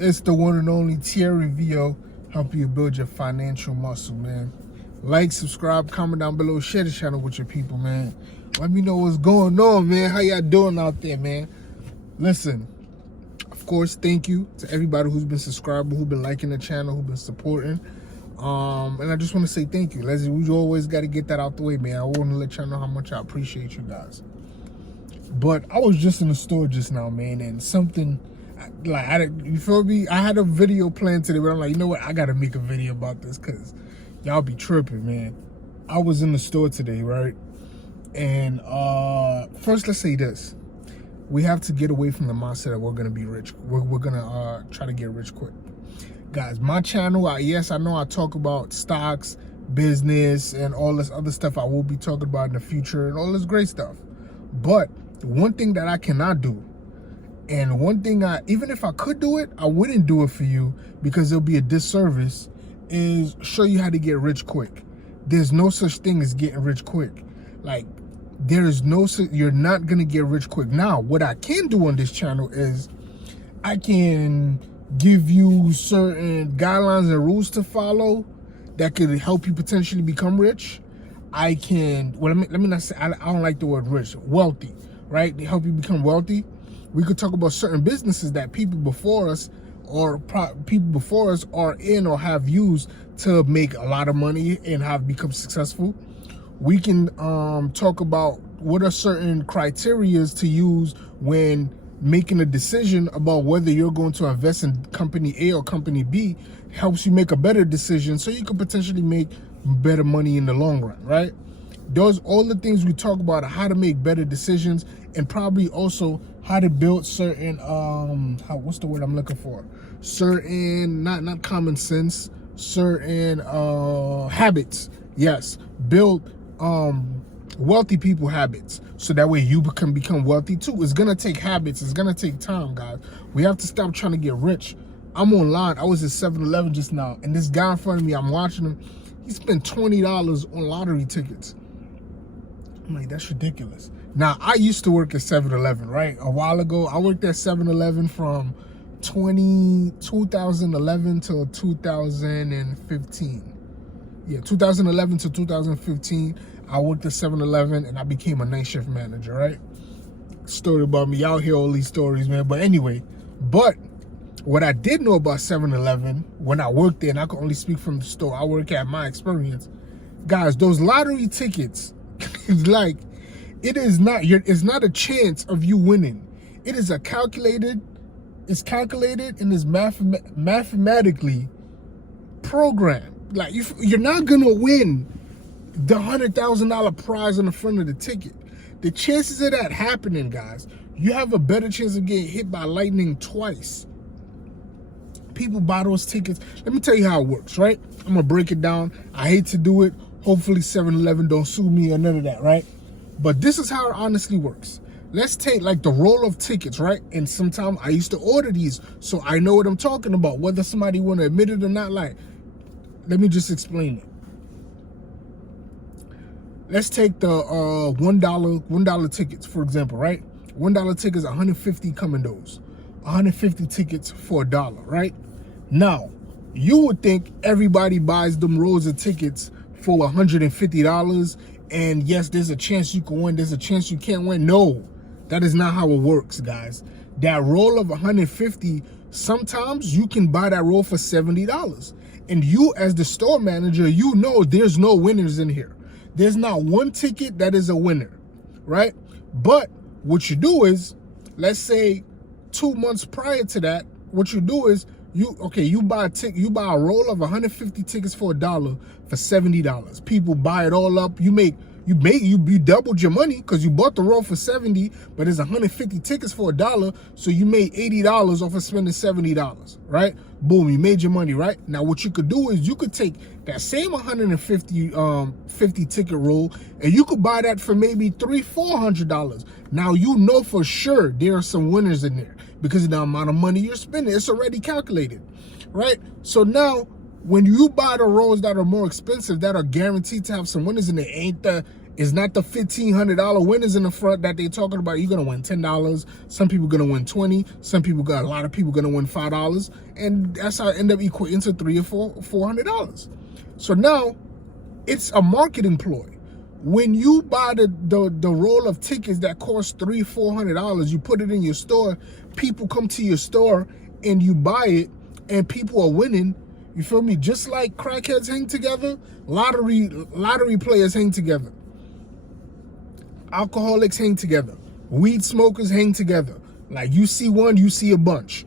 It's the one and only Thierry VO, help you build your financial muscle, man. Like, subscribe, comment down below, share the channel with your people, man. Let me know what's going on, man. How y'all doing out there, man? Listen, of course, thank you to everybody who's been subscribing, who's been liking the channel, who's been supporting. And I just want to say thank you. We always got to get that out the way, man. I want to let y'all know how much I appreciate you guys. But I was just in the store just now, man, and something like, you feel me? I had a video planned today, but I'm like, you know what? I got to make a video about this because y'all be tripping, man. I was in the store today, right? And first, let's say this. We have to get away from the mindset that we're going to be rich. We're going to try to get rich quick. Guys, my channel, yes, I know I talk about stocks, business, and all this other stuff I will be talking about in the future and all this great stuff. But one thing that I cannot do, and one thing even if I could do it, I wouldn't do it for you because it'll be a disservice, is show you how to get rich quick. There's no such thing as getting rich quick. Like, you're not gonna get rich quick. Now, what I can do on this channel is I can give you certain guidelines and rules to follow that could help you potentially become rich. I can, well, let me not say, I don't like the word rich, wealthy, right? To help you become wealthy. We could talk about certain businesses that people before us are in or have used to make a lot of money and have become successful. We can talk about what are certain criterias to use when making a decision about whether you're going to invest in company A or company B. Helps you make a better decision so you could potentially make better money in the long run, right? Those all the things we talk about, how to make better decisions, and probably also how to build certain what's the word I'm looking for? Certain not common sense, certain habits. Yes, build wealthy people habits so that way you can become wealthy too. It's gonna take habits. It's gonna take time, guys. We have to stop trying to get rich. I'm online. I was at 7-Eleven just now, and this guy in front of me, I'm watching him. He spent $20 on lottery tickets. I'm like, that's ridiculous. Now, I used to work at 7-Eleven, right? A while ago, I worked at 7-Eleven from 2011 till 2015. Yeah, 2011 to 2015, I worked at 7-Eleven and I became a night shift manager, right? Story about me, y'all hear all these stories, man. But anyway, what I did know about 7-Eleven when I worked there, and I can only speak from the store I work at, my experience, guys, those lottery tickets, it's like, it's not a chance of you winning. It is calculated and is mathematically programmed. Like, you're not gonna win the $100,000 prize on the front of the ticket. The chances of that happening, guys, you have a better chance of getting hit by lightning twice. People buy those tickets. Let me tell you how it works, right? I'm gonna break it down. I hate to do it. Hopefully 7-Eleven don't sue me or none of that, right? But this is how it honestly works. Let's take like the roll of tickets, right? And sometimes I used to order these, so I know what I'm talking about, whether somebody want to admit it or not. Like, let me just explain it. Let's take the $1 tickets, for example, right? $1 tickets, 150 coming those. 150 tickets for $1, right? Now, you would think everybody buys them rolls of tickets for $150, and yes, there's a chance you can win, there's a chance you can't win. No, that is not how it works, guys. That roll of 150, sometimes you can buy that roll for $70. And you, as the store manager, you know there's no winners in here. There's not one ticket that is a winner, right? But what you do is, let's say 2 months prior to that, what you do is you buy a roll of 150 tickets for $1 for $70. People buy it all up. You doubled your money because you bought the roll for $70, but there's 150 tickets for $1, so you made $80 off of spending $70, right? Boom, you made your money, right? Now what you could do is you could take that same 50 ticket roll and you could buy that for maybe $300-400. Now you know for sure there are some winners in there because of the amount of money you're spending. It's already calculated, right? So now when you buy the rolls that are more expensive, that are guaranteed to have some winners in it, It's not the $1,500 winners in the front that they're talking about. You're gonna win $10. Some people gonna win $20. Some people got a lot of people gonna win $5, and that's how I end up equating to $300 or $400. So now it's a marketing ploy. When you buy the roll of tickets that cost $300-$400, you put it in your store. People come to your store and you buy it, and people are winning. You feel me? Just like crackheads hang together, lottery players hang together. Alcoholics hang together. Weed smokers hang together. Like, you see one, you see a bunch,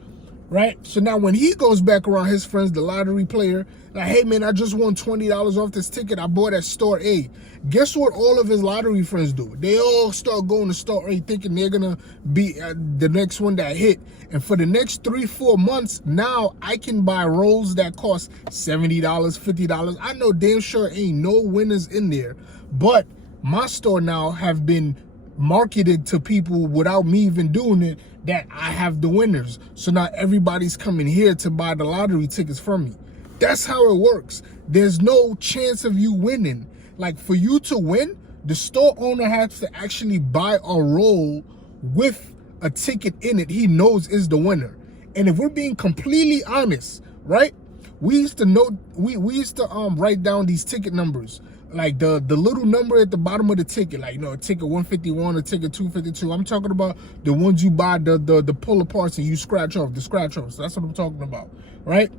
right? So now when he goes back around his friends, the lottery player, like, hey man, I just won $20 off this ticket I bought at store A. Guess what all of his lottery friends do? They all start going to store A thinking they're gonna be the next one that hit. And for the next 3-4 months, now I can buy rolls that cost $70, $50. I know damn sure ain't no winners in there, but my store now have been marketed to people without me even doing it that I have the winners. So now everybody's coming here to buy the lottery tickets from me. That's how it works. There's no chance of you winning. Like, for you to win, the store owner has to actually buy a roll with a ticket in it he knows is the winner. And if we're being completely honest, right? We used to know, we used to write down these ticket numbers. Like the little number at the bottom of the ticket, like, you know, a ticket 151, a ticket 252. I'm talking about the ones you buy the pull aparts and you scratch off, the scratch offs. That's what I'm talking about, right?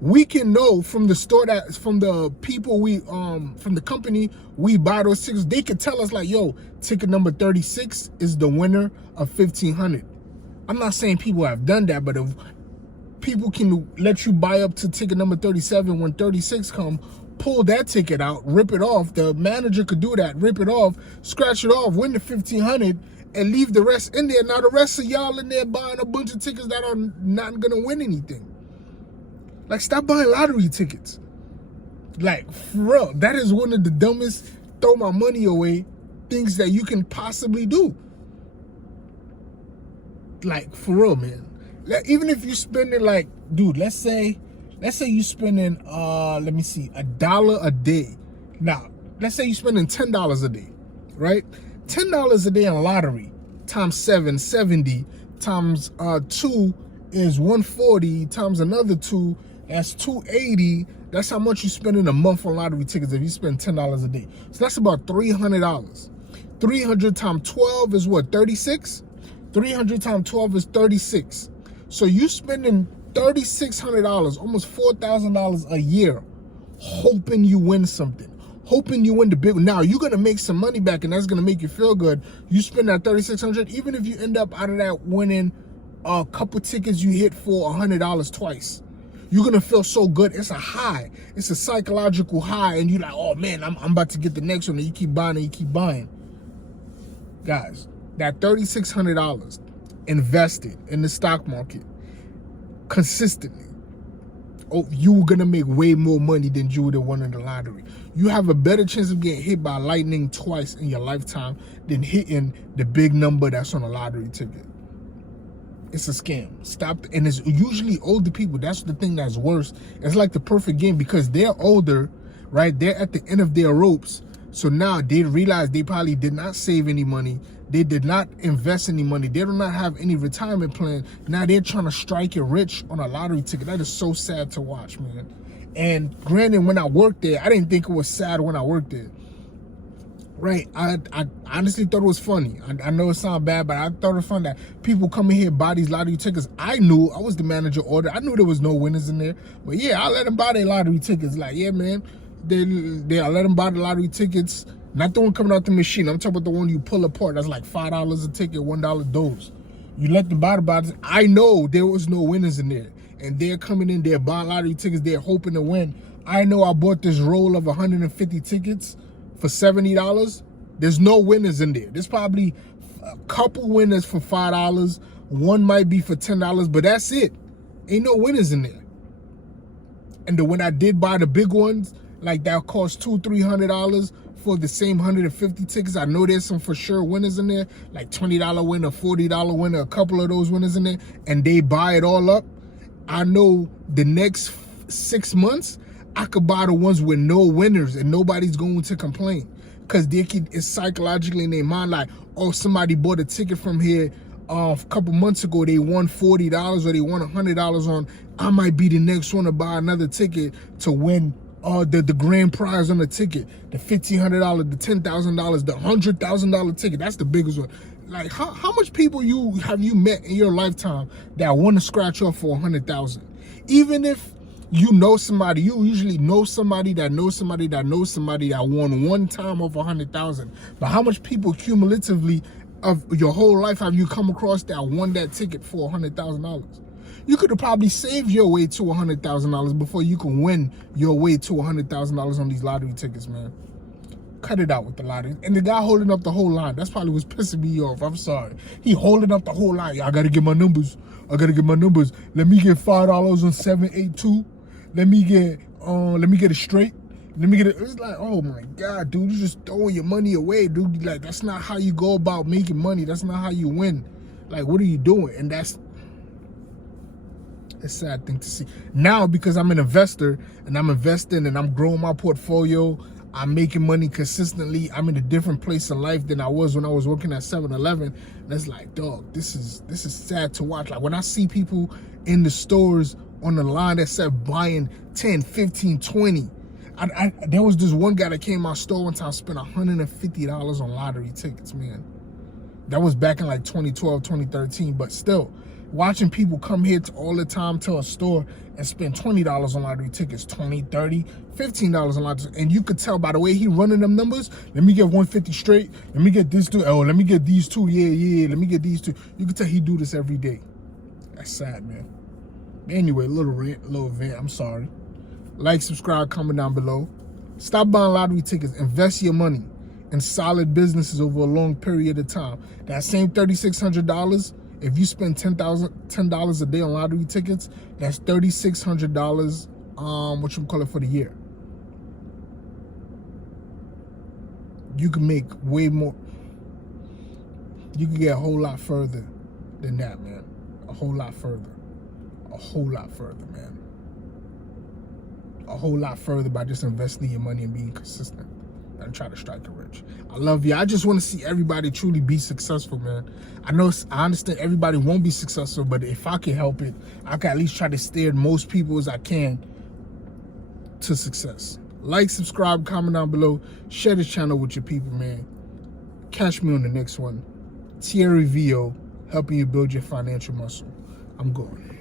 We can know from the store that, from the people we, from the company we buy those tickets, they can tell us like, yo, ticket number 36 is the winner of 1,500. I'm not saying people have done that, but if people can let you buy up to ticket number 37, when 36 come, pull that ticket out, rip it off. The manager could do that, rip it off, scratch it off, win the 1,500, and leave the rest in there. Now the rest of y'all in there buying a bunch of tickets that are not gonna win anything. Like, stop buying lottery tickets. Like, for real, that is one of the dumbest throw my money away things that you can possibly do. Like, for real, man. Like, even if you spending, like, dude, let's say you spending let me see, $1 a day. Now, let's say you spending $10 a day, right? $10 a day on lottery times 7, 70, times 2 is 140, times another 2, that's 280. That's how much you spend in a month on lottery tickets if you spend $10 a day. So that's about $300. 300 times 12 is what, 36? 300 times 12 is 36. So you spending $3,600, almost $4,000 a year, hoping you win something, hoping you win the big one. Now you're gonna make some money back, and that's gonna make you feel good. You spend that $3,600, even if you end up out of that winning a couple tickets you hit for $100 twice, you're gonna feel so good. It's a high. It's a psychological high, and you're like, oh man, I'm about to get the next one, and you keep buying and you keep buying. Guys, that $3,600 invested in the stock market consistently, oh, you're gonna make way more money than you would have won in the lottery. You have a better chance of getting hit by lightning twice in your lifetime than hitting the big number that's on a lottery ticket. It's a scam. Stop. And it's usually older people. That's the thing that's worse. It's like the perfect game because they're older, right? They're at the end of their ropes. So now they realize they probably did not save any money. They did not invest any money. They do not have any retirement plan. Now they're trying to strike it rich on a lottery ticket. That is so sad to watch, man. And granted, when I worked there, I didn't think it was sad when I worked there. Right, I honestly thought it was funny. I know it sounds bad, but I thought it was fun that people come in here and buy these lottery tickets. I knew, I was the manager order. I knew there was no winners in there. But yeah, I let them buy their lottery tickets. Like, yeah, man, I let them buy the lottery tickets. Not the one coming out the machine. I'm talking about the one you pull apart. That's like $5 a ticket, $1 dose. You let them buy the bottles. I know there was no winners in there. And they're coming in, they're buying lottery tickets. They're hoping to win. I know I bought this roll of 150 tickets for $70. There's no winners in there. There's probably a couple winners for $5. One might be for $10, but that's it. Ain't no winners in there. And then when I did buy the big ones, like that cost $200-$300 for the same 150 tickets, I know there's some for sure winners in there, like $20 winner, $40 winner, a couple of those winners in there, and they buy it all up. I know the next 6 months, I could buy the ones with no winners and nobody's going to complain. because it's psychologically in their mind like, oh, somebody bought a ticket from here a couple months ago, they won $40 or they won $100 on, I might be the next one to buy another ticket to win the grand prize on the ticket, the $1,500, the $10,000, the $100,000 ticket. That's the biggest one. Like, how much people have you met in your lifetime that want to scratch off for 100,000? Even if you know somebody, you usually know somebody that knows somebody that knows somebody that won one time off 100,000. But how much people cumulatively of your whole life have you come across that won that ticket for $100,000? You could have probably saved your way to $100,000 before you can win your way to $100,000 on these lottery tickets, man. Cut it out with the lottery. And the guy holding up the whole line, that's probably what's pissing me off. I'm sorry. He holding up the whole line. I gotta get my numbers. I gotta get my numbers. Let me get $5 on 782. Let me get it straight. Let me get it. It's like, oh my God, dude, you just throwing your money away, dude. Like, that's not how you go about making money. That's not how you win. Like, what are you doing? And that's a sad thing to see. Now, because I'm an investor and I'm investing and I'm growing my portfolio, I'm making money consistently. I'm in a different place in life than I was when I was working at 7-Eleven. And it's like, dog, this is sad to watch. Like, when I see people in the stores on the line that said buying 10, 15, 20. There was this one guy that came to my store one time, spent $150 on lottery tickets, man. That was back in like 2012, 2013. But still, watching people come here all the time to a store and spend $20 on lottery tickets, $20, $30, $15 on lottery, and you could tell by the way he running them numbers. Let me get 150 straight. Let me get this two. Oh, let me get these two. Yeah. Let me get these two. You could tell he do this every day. That's sad, man. Anyway, little vent. I'm sorry. Like, subscribe, comment down below. Stop buying lottery tickets. Invest your money in solid businesses over a long period of time. That same $3,600, if you spend $10 a day on lottery tickets, that's $3,600, what you call it, for the year. You can make way more. You can get a whole lot further than that, man. A whole lot further. A whole lot further, man. A whole lot further by just investing your money and being consistent and try to strike it rich. I love you. I just want to see everybody truly be successful, man. I understand everybody won't be successful, but if I can help it, I can at least try to steer most people as I can to success. Like, subscribe, comment down below, share this channel with your people, man. Catch me on the next one. Thierry Vio, helping you build your financial muscle. I'm going.